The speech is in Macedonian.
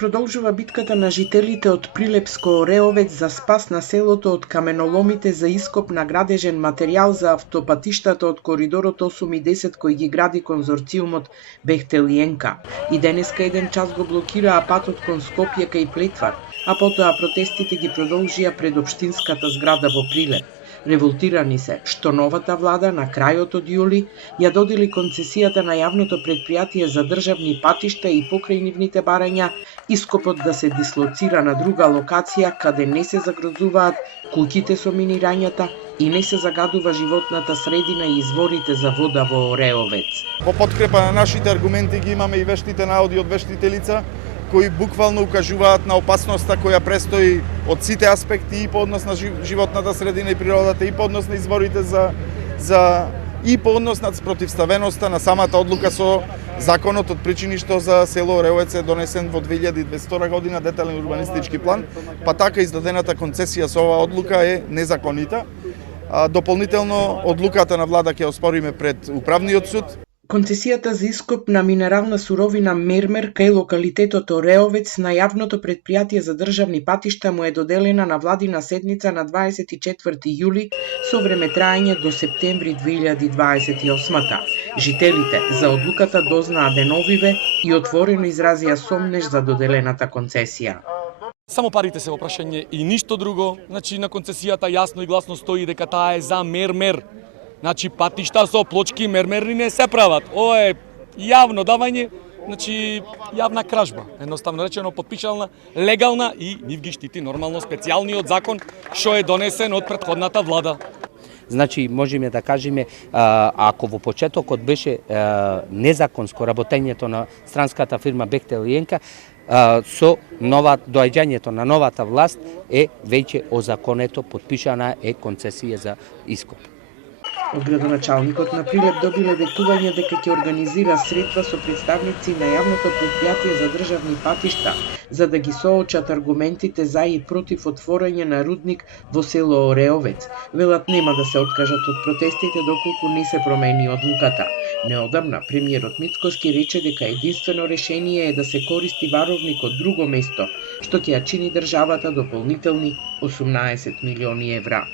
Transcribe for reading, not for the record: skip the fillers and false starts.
продолжува битката на жителите од Прилепско Ореовец за спас на селото од каменоломите за ископ на градежен материјал за автопатиштата од коридорот 8 и 10 кој ги гради конзорциумот Бехтел и Енка. И денеска 1 час го блокираа патот кон Скопје кај Плетвар, а потоа протестите ги продолжија пред општинската зграда во Прилеп. Револтирани се што новата влада на крајот од јули ја додели концесијата на јавното предпријатие за државни патишта и покрајнивните барања ископот да се дислоцира на друга локација каде не се загрозуваат куќите со минирањата и не се загадува животната средина и изворите за вода во Ореовец. По подкрепа на нашите аргументи ги имаме и вештите наоди од вештите лица кои буквално укажуваат на опасноста која престои од сите аспекти и по однос на животната средина и природата и по однос на изворите и по однос на спротивставеноста на самата одлука со законот од причини што за село Ореовец е донесен во 2022 година детален урбанистички план, па така издадената концесија со оваа одлука е незаконита. Дополнително одлуката на влада ќе оспориме пред управниот суд. Концесијата за ископ на минерална суровина мермер кај локалитетот Ореовец на јавното предпријатие за државни патишта му е доделена на владина седница на 24 јули со време траење до септември 2028. Жителите за одлуката дознаа деновиве и отворено изразија сомнеж за доделената концесија. Само парите се во прашање и ништо друго. Значи на концесијата јасно и гласно стои дека таа е за мермер. Значи патишта со плочки мермерни не се прават. Ова е јавно давање, значи јавна кражба. Едноставно речено подпишана, легална и нив ги штити нормално специјалниот закон што е донесен од претходната влада. Значи, можеме да кажеме, ако во почетокот беше незаконско работењето на странската фирма Бехтел и Енка, со доаѓањето на новата власт е веќе озаконето, подпишана е концесија за ископ. Од градоначалникот на Прилеп добиле ветување дека ќе организира средба со представници на јавното предпријатие за државни патишта, за да ги соочат аргументите за и против отворање на рудник во село Ореовец. Велат нема да се откажат од протестите доколку не се промени одлуката. Неодамна премиерот Мицкоски рече дека единствено решение е да се користи варовник од друго место, што ќе ја чини државата дополнителни 18 милиони евра.